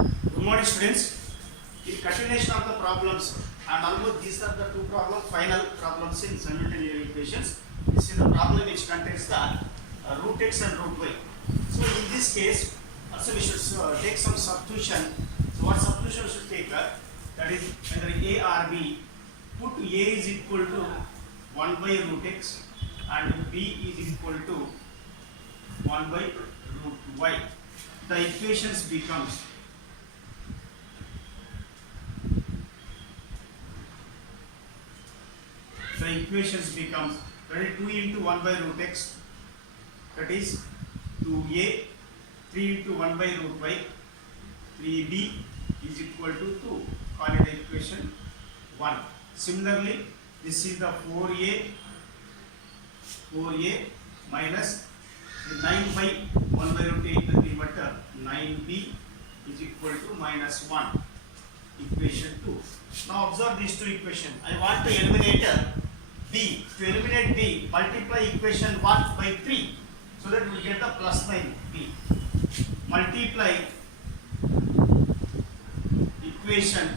Good morning, students. In continuation of the problems, and almost these are the two final problems in simultaneous equations. This is the problem which contains the root x and root y. So in this case, also we should take some substitution. So what substitution we should take? That is either a or b. Put a is equal to 1 by root x and b is equal to 1 by root y. The equations becomes that is 2 into 1 by root x, that is 2a, 3 into 1 by root y, 3b is equal to 2. Call it equation 1. Similarly, this is the 4a minus 9 by 1 by root 8 will be what 9b is equal to minus 1. Equation 2. Now observe these two equations. I want to eliminate b. To eliminate b, multiply equation 1 by 3 so that we will get the plus 9b. Multiply equation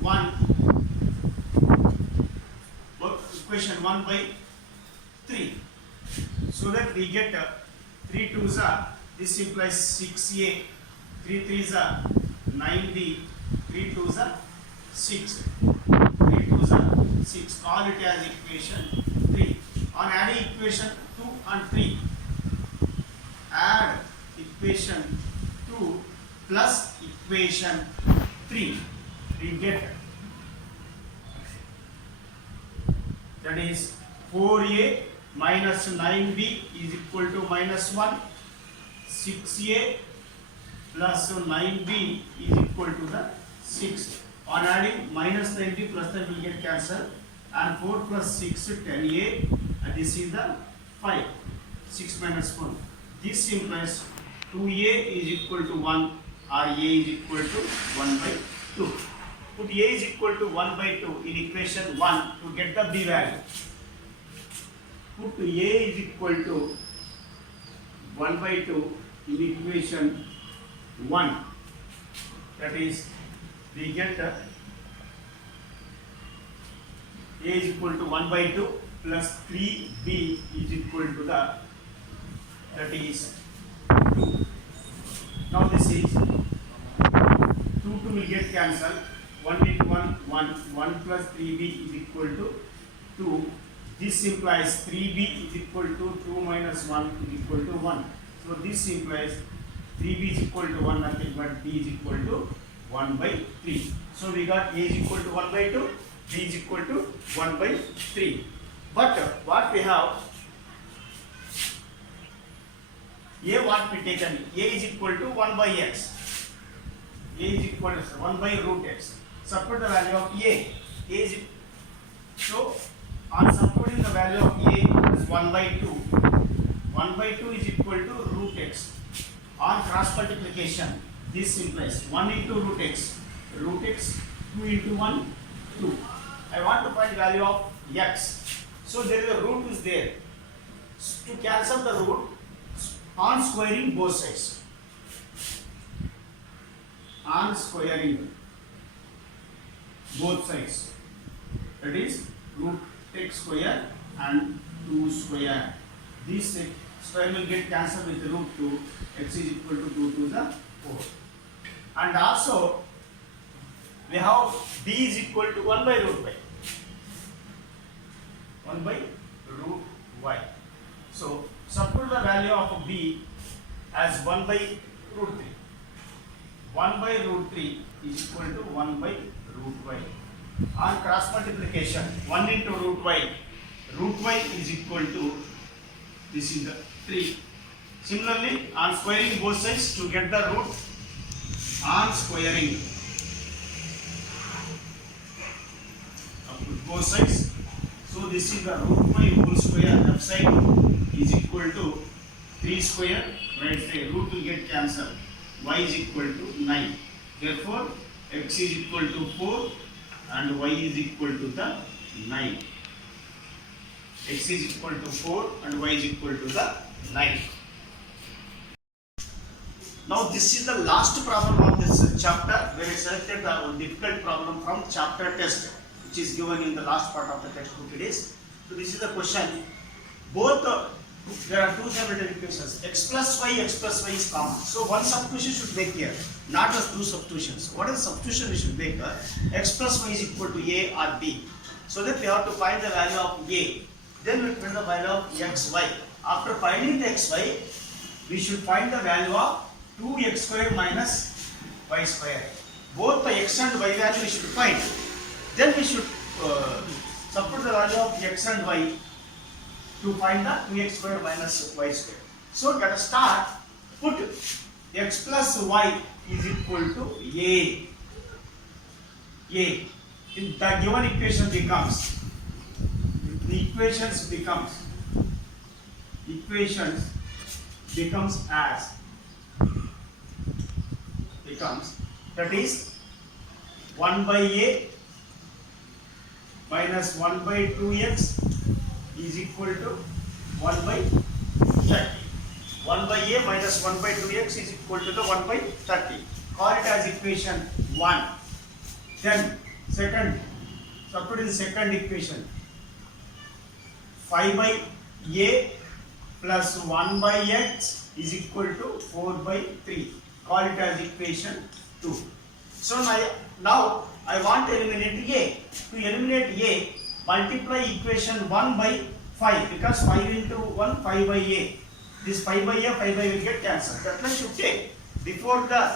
1 by 3 so that we get 3 2s are, this implies 6a, 3 3s are 9b, 3 2s are 6. 3 2s are 6. Call it as equation 3. On adding equation 2 and 3, add equation 2 plus equation 3. We get that is 4a minus 9b is equal to minus 1. 6a plus 9b is equal to the 6. On adding minus 9b plus 9 will get cancelled, and 4 plus 6 10a, and this is the 5. 6 minus 1. This implies 2a is equal to 1 or a is equal to 1 by 2. Put a is equal to 1 by 2 in equation 1 to get the b value. Put a is equal to 1 by 2 in equation 1. That is, we get a is equal to 1 by 2 plus 3b is equal to that is 2. Now this is 2 will get cancelled. 1 into 1 plus 3b is equal to 2. This implies 3b is equal to 2 minus 1 is equal to 1. So this implies 3b is equal to 1, nothing but b is equal to 1 by 3. So we got a is equal to 1 by 2, b is equal to 1 by 3. But what we have, a what we taken, a is equal to 1 by x. A is equal to 1 by root x. Substitute the value of a is, so on substituting the value of a is 1 by 2. 1 by 2 is equal to root x. On cross multiplication, this implies 1 into root x, 2 into 1, 2. I want to find value of x. So there is a root is there. To cancel the root, on squaring both sides. On squaring both sides. That is root x square and 2 square. This square will get cancelled with root 2. X is equal to 2 to the 4. And also we have b is equal to 1 by root y. 1 by root y. So substitute the value of b as 1 by root 3. 1 by root 3 is equal to 1 by root y. On cross multiplication, 1 into root y is equal to, this is the 3. Similarly, on squaring both sides to get the root, on squaring both sides, so this is the root y whole square left side is equal to 3 square, right side root will get cancelled, y is equal to 9. Therefore, x is equal to 4 and y is equal to the 9. X is equal to 4 and y is equal to the 9. Now this is the last problem of this chapter, where I selected the difficult problem from chapter test, which is given in the last part of the textbook. It is. So this is the question. Both there are two separate equations. X plus y is common. So one substitution should make here, not as two substitutions. What is the substitution we should make? X plus y is equal to a or b. So that we have to find the value of a. Then we find the value of xy. After finding the xy, we should find the value of 2x square minus y square. Both the x and y value we should find. Then we should substitute the value of x and y to find the 2x square minus y square. So let us start. Put x plus y is equal to a. In the given equation becomes, the equations becomes as that is 1 by a minus 1 by 2x is equal to 1 by 30. 1 by a minus 1 by 2x is equal to the 1 by 30. Call it as equation 1. Then second, substitute in second equation, 5 by a plus 1 by x is equal to 4 by 3. Call it as equation 2. So now I want to eliminate a. To eliminate a, multiply equation 1 by 5, because 5 into 1, 5 by a. This 5 by a, 5 by will get cancelled. That means you take, before the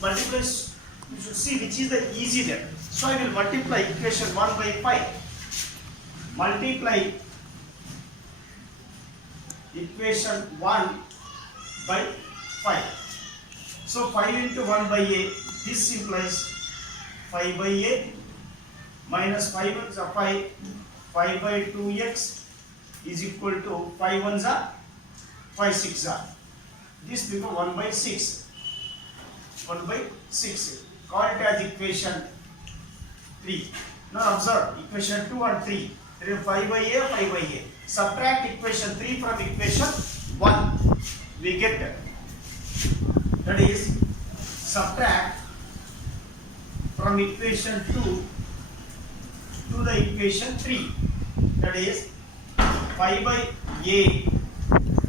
multiply, you should see which is the easy there. So I will multiply equation 1 by 5. Multiply equation 1 by 5. So 5 into 1 by a, this implies 5 by a minus 5 is 5 by 2x is equal to 5 ones are 5 6 are. This becomes 1 by 6. 1 by 6. Call it as equation 3. Now observe equation 2 and 3. There is 5 by a, 5 by a. Subtract equation 3 from equation 1. We get that is, subtract from equation 2 to the equation 3. That is 5 by a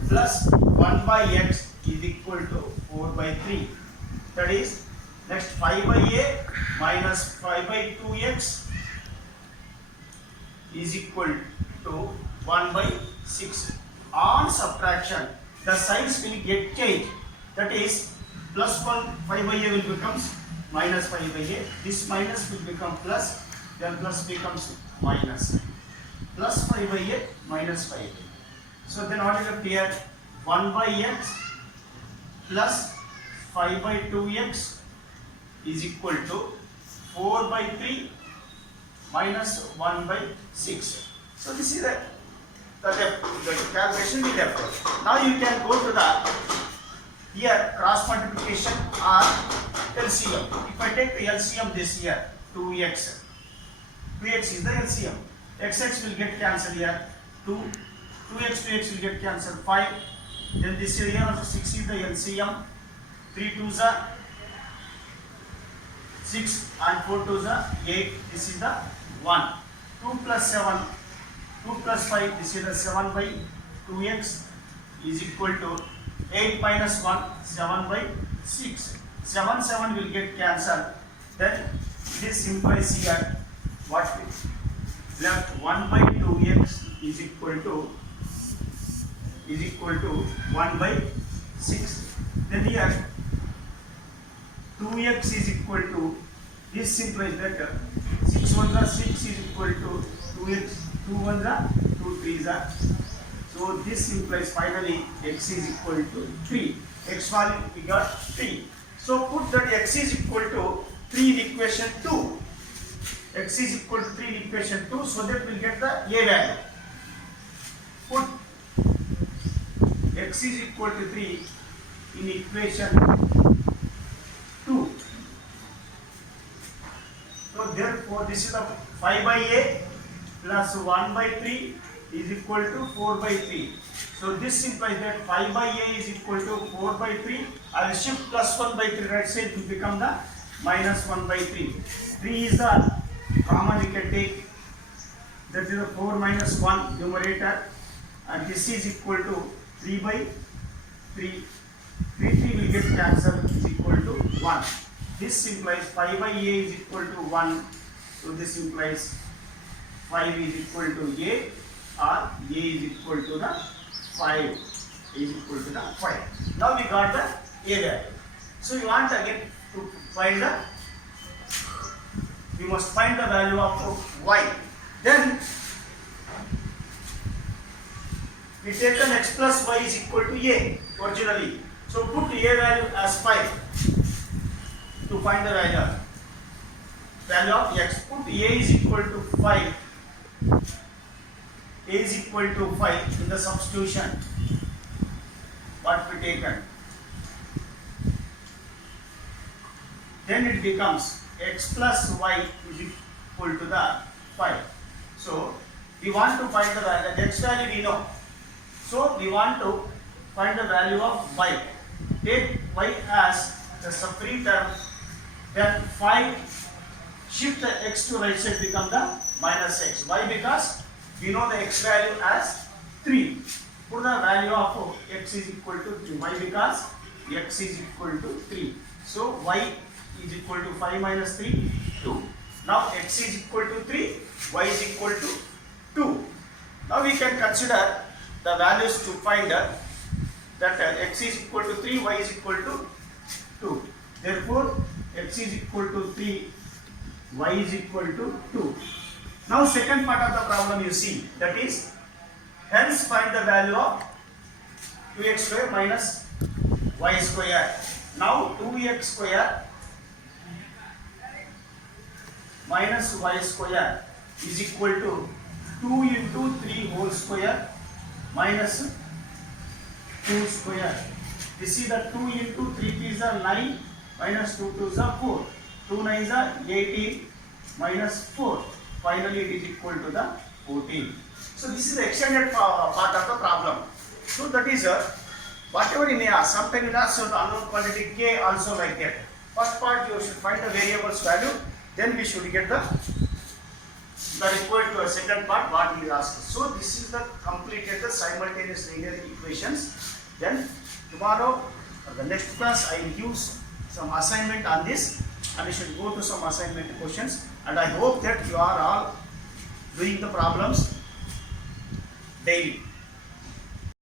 plus 1 by x is equal to 4 by 3. That is, next 5 by a minus 5 by 2x is equal to 1 by 6. On subtraction, the signs will get changed. That is, plus 1 5 by a will becomes minus 5 by a. This minus will become plus, then plus becomes minus. Plus 5 by a minus 5 by a. So then what is left here? 1 by x plus 5 by 2x is equal to 4 by 3 minus 1 by 6. So this is the calculation we left. Now you can go to the here cross multiplication or LCM. If I take the LCM this here, 2x is the LCM. X will get cancelled here. 2x will get cancelled. 5. Then this here also 6 is the LCM. 3 2s are 6 and 4 2s are 8. This is the 1. 2 plus 7. 2 plus 5. This is the 7 by 2x is equal to 8 minus 1, 7 by 6. 7 will get cancelled. Then this implies here what left 1 by 2x is equal to 1 by 6. Then here 2x is equal to, this implies that 6 ones are 6 is equal to 2x, 2 ones are 2 3s are. So this implies finally x is equal to 3. X value we got 3. So put that x is equal to 3 in equation 2. X is equal to 3 in equation 2, so that we'll get the a value. Put x is equal to 3 in equation 2. So therefore this is the 5 by a plus 1 by 3 is equal to 4 by 3. So this implies that 5 by a is equal to 4 by 3. I will shift plus 1 by 3 right side to become the minus 1 by 3. 3 is the common we can take. That is the 4 minus 1 numerator, and this is equal to 3 by 3. 3 will get cancelled, is equal to 1. This implies 5 by a is equal to 1. So this implies 5 is equal to a, or a is equal to the 5 is equal to the 5. Now we got the a value. So you want again to find the, we must find the value of y. Then we take an x plus y is equal to a originally. So put a value as 5 to find the value of x. Put a is equal to 5. A is equal to 5 in the substitution. What we taken? Then it becomes x plus y is equal to the 5. So we want to find the value. The x value we know. So we want to find the value of y. Take y as the free term. Then 5 shift the x to right side become the minus x. Why? Because we know the x value as 3. Put the value of x is equal to 3. Why? Because x is equal to 3. So y is equal to 5 minus 3, 2. Now x is equal to 3, y is equal to 2. Now we can consider the values to find that x is equal to 3, y is equal to 2. Therefore, x is equal to 3, y is equal to 2. Now second part of the problem you see, that is, hence find the value of 2x square minus y square. Now 2x square minus y square is equal to 2 into 3 whole square minus 2 square. This is the 2 into 3 is the 9 minus 2 is the 4. 2 9 is the 18 minus 4. Finally it is equal to the 14. So this is the extended part of the problem. So that is whatever you may ask. Sometimes you ask the unknown quantity k also like that. First part you should find the variables value. Then we should get the required second part what we asked. So this is the completed the simultaneous linear equations. Then tomorrow the next class I will use some assignment on this, and we should go to some assignment questions, and I hope that you are all doing the problems daily.